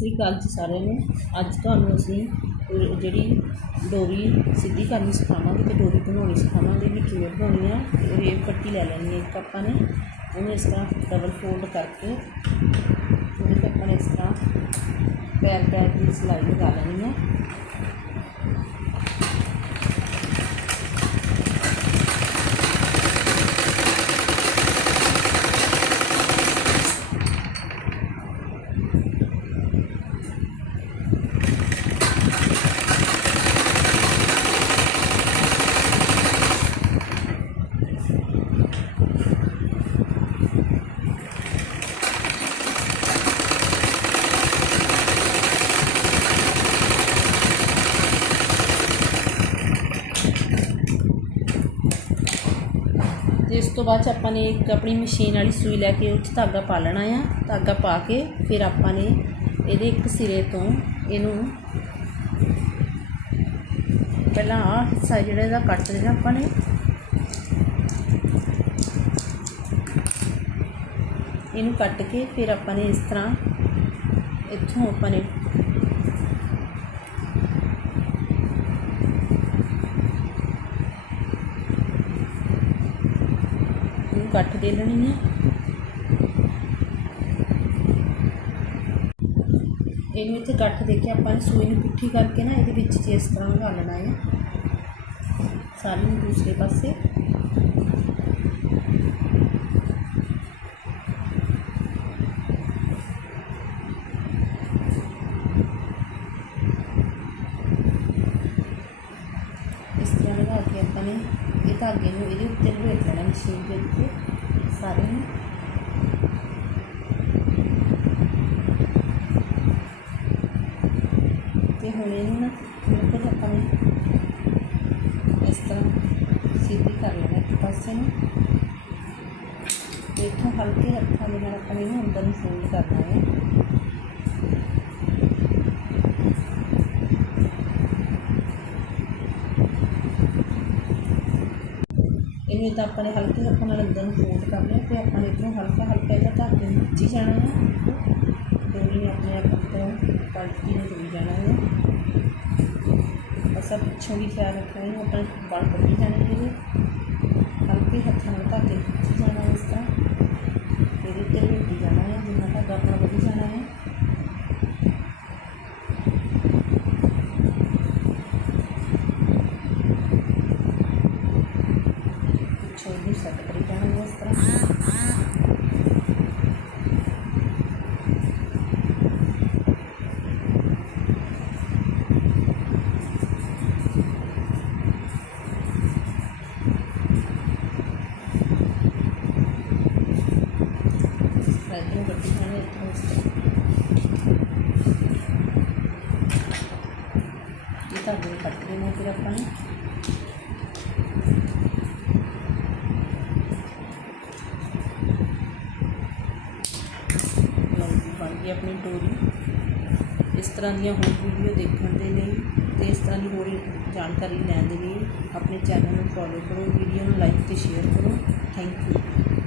ਸਤਿ ਸ੍ਰੀ ਅਕਾਲ ਜੀ ਸਾਰਿਆਂ ਨੂੰ। ਅੱਜ ਤੁਹਾਨੂੰ ਅਸੀਂ ਜਿਹੜੀ ਡੋਰੀ ਸਿੱਧੀ ਕਰਨੀ ਸਿਖਾਵਾਂਗੇ ਅਤੇ ਡੋਰੀ ਬਣਾਉਣੀ ਸਿਖਾਵਾਂਗੇ, ਵੀ ਕਿਵੇਂ ਬਣਾਉਣੀ ਆ ਉਹ ਇਹ ਪੱਟੀ ਲੈ ਲੈਣੀ ਹੈ ਇੱਕ ਆਪਾਂ ਨੇ। ਉਹਨੂੰ ਇਸ ਤਰ੍ਹਾਂ ਡਬਲ ਫੋਲਡ ਕਰਕੇ ਉਹਦੇ ਤੇ ਆਪਾਂ ਨੇ ਇਸ ਤਰ੍ਹਾਂ ਪੈਰ ਪੈਰ ਦੀ ਸਿਲਾਈ ਲਗਾ ਲੈਣੀ ਹੈ ਤੋਂ ਬਾਅਦ 'ਚ ਆਪਾਂ ਨੇ ਇੱਕ ਆਪਣੀ ਮਸ਼ੀਨ ਵਾਲੀ ਸੂਈ ਲੈ ਕੇ ਉਹ 'ਚ ਧਾਗਾ ਪਾ ਲੈਣਾ ਆ। ਧਾਗਾ ਪਾ ਕੇ ਫਿਰ ਆਪਾਂ ਨੇ ਇਹਦੇ ਇੱਕ ਸਿਰੇ ਤੋਂ ਇਹਨੂੰ ਪਹਿਲਾਂ ਆਹ ਹਿੱਸਾ ਜਿਹੜਾ ਇਹਦਾ ਕੱਟ ਦੇਣਾ ਆਪਾਂ ਨੇ। ਇਹਨੂੰ ਕੱਟ ਕੇ ਫਿਰ ਆਪਾਂ ਨੇ ਇਸ ਤਰ੍ਹਾਂ ਇੱਥੋਂ ਆਪਾਂ ਨੇ ਇਹਨੂੰ ਕੱਟ ਦੇ ਲੈਣੀ ਹੈ ਇਹਨੂੰ ਇੱਥੇ ਕੱਟ ਦੇ ਕੇ ਆਪਾਂ ਨੇ ਸੂਈ ਨੂੰ ਪੁੱਠੀ ਕਰਕੇ ਨਾ ਇਹਦੇ ਵਿੱਚ ਜੀ ਇਸ ਤਰ੍ਹਾਂ ਲਗਾ ਲੈਣਾ ਹੈ ਸਾਰੀ ਨੂੰ ਦੂਸਰੇ ਪਾਸੇ। ਇਸ ਤਰ੍ਹਾਂ ਲਗਾ ਕੇ ਆਪਾਂ ਨੇ ਇਹ ਧਾਗੇ ਨੂੰ ਇਹਦੇ ਉੱਤੇ ਲਪੇਟ ਲੈਣਾ ਮਸ਼ੀਨ ਦੇ ਉੱਤੇ ਸਾਰੇ ਨੂੰ ਤੇ ਹੁਣ ਇਹਨੂੰ ਨਾ ਬਿਲਕੁਲ ਆਪਾਂ ਨੇ ਇਸ ਤਰ੍ਹਾਂ ਸਿੱਧੀ ਕਰ ਲੈਣਾ ਇੱਕ ਪਾਸੇ ਨੂੰ ਤੇ ਇੱਥੋਂ ਹਲਕੇ ਹੱਥਾਂ ਦੇ ਨਾਲ ਆਪਾਂ ਨੇ ਇਹਨੂੰ ਅੰਦਰ ਨੂੰ ਫੋਲਡ ਕਰਨਾ ਹੈ ਇਹਨੂੰ ਤਾਂ ਆਪਾਂ ਨੇ ਹਲਕੇ ਹੱਥਾਂ ਨਾਲ ਅੰਦਰ ਨੂੰ ਫੋਲਡ ਕਰ ਤੇ ਆਪਾਂ ਨੇ ਇੱਧਰੋਂ ਹਲਕਾ ਹਲਕਾ ਇਹਦਾ ਧਾਗੇ ਨੂੰ ਖਿੱਚੀ ਜਾਣਾ ਹੈ। ਡੋਰੀ ਨੇ ਆਪਣੇ ਆਪ ਤੋਂ ਪਲਟੀ ਨੂੰ ਜੁੜ ਜਾਣਾ ਹੈ। ਅਸਾਂ ਪਿੱਛੋਂ ਵੀ ਖਿਆਲ ਰੱਖਣਾ ਹੈ ਆਪਣੇ ਬਲ ਕੱਢੀ ਜਾਣੇ ਇਹਦੇ। ਹਲਕੇ ਹੱਥਾਂ ਨਾਲ ਧਾਗੇ ਨੂੰ ਖਿੱਚੀ ਜਾਣਾ ਹੈ ਇਸ ਤਰ੍ਹਾਂ ਇਹਦੇ ਉੱਤੇ ਲਪੇਟੀ ਜਾਣਾ ਹੈ ਜਿੰਨਾ ਧਾਗਾ ਆਪਣਾ ਵਧੀ ਜਾਣਾ ਹੈ ਪਿੱਛੋਂ ਵੀ ਸੈੱਟ ਕਰੀ ਜਾਣਾ ਹੈ ਇਸ ਤਰ੍ਹਾਂ ਥ੍ਰੈਡ ਨੂੰ ਕੱਢੀ ਜਾਣਾ ਹੈ ਇੱਥੋਂ ਇਸ ਤਰ੍ਹਾਂ ਇਹ ਧਾਗੇ ਨੂੰ ਕੱਟ ਦੇਣਾ ਫਿਰ ਆਪਾਂ ਨੇ ਲਓ ਜੀ ਬਣ ਗਈ ਆਪਣੀ ਡੋਰੀ। ਇਸ ਤਰ੍ਹਾਂ ਦੀਆਂ ਹੋਰ ਵੀਡੀਓ ਦੇਖਣ ਦੇ ਲਈ ਤੇ ਇਸ ਤਰ੍ਹਾਂ ਦੀ ਹੋਰ ਜਾਣਕਾਰੀ ਲੈਣ ਦੇ ਲਈ ਆਪਣੇ ਚੈਨਲ ਨੂੰ ਫੋਲੋ ਕਰੋ, ਵੀਡੀਓ ਨੂੰ ਲਾਈਕ ਤੇ ਸ਼ੇਅਰ ਕਰੋ। Thank you